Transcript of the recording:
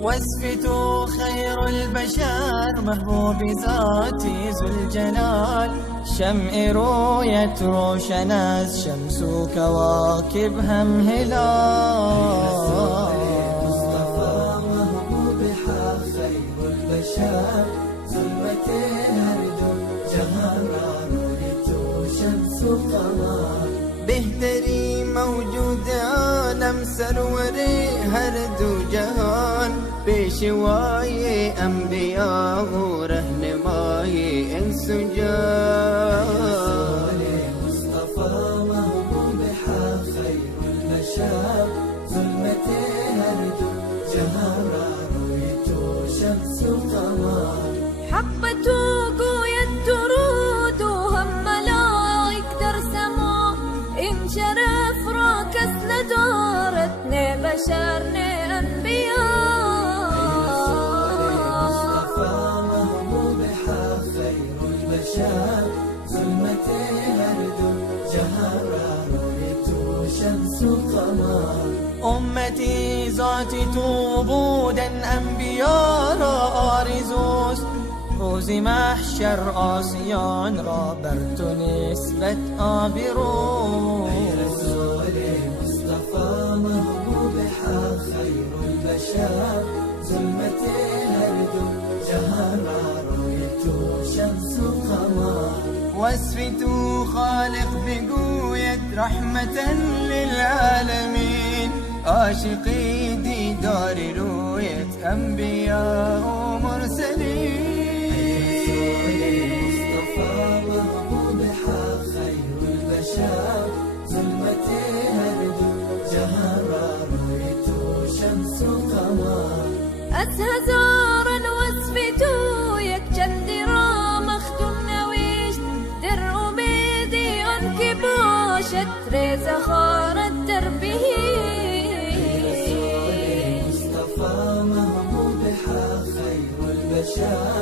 واسفتوا خير البشر محبوب ذاتي ذو الجلال، شمع رؤية روشن از شمس و كواكب هم هلال. مصطفى محبوب حق خير البشر، ظلمت هر دو جهان را روی تو شمس و قمر. بهترین موجود عالم سرور هر دو جهان، پیشوای انبیاء و رهنمای انس و جان. مصطفى محبوب حق خير البشر، ظلمت هر دو جهان را روی تو شمس و قمر. حبته قوية درود وهم ملايك ترسموا، إن شرف راكس لدارتنا بشرنا أنبياء. مصطفى محبوب حق خير البشر، ظلمت هر دو جهان را روی تو شمس و قمر. امتی ذاتی تو بودن انبیا را آرزوست، روز محشر آسیان را بر تو نسبت آبرو. رسول مصطفى محبوب حق خير البشر، ظلمت هر دو جهان را روی تو شمس و قمر. واسفتوا خالق بقوية رحمة للعالمين، عاشقي ديدار رؤية أنبياء ومرسلين. مصطفى محبوب حق خير البشر، ظلمت هر دو جهان را روی تو شمس و قمر. أزهزارا وصفتو يكجن را مختم نويشت، در بيدي أنك باشت ريز خارت دربه. مصطفى محبوب حق خير البشر،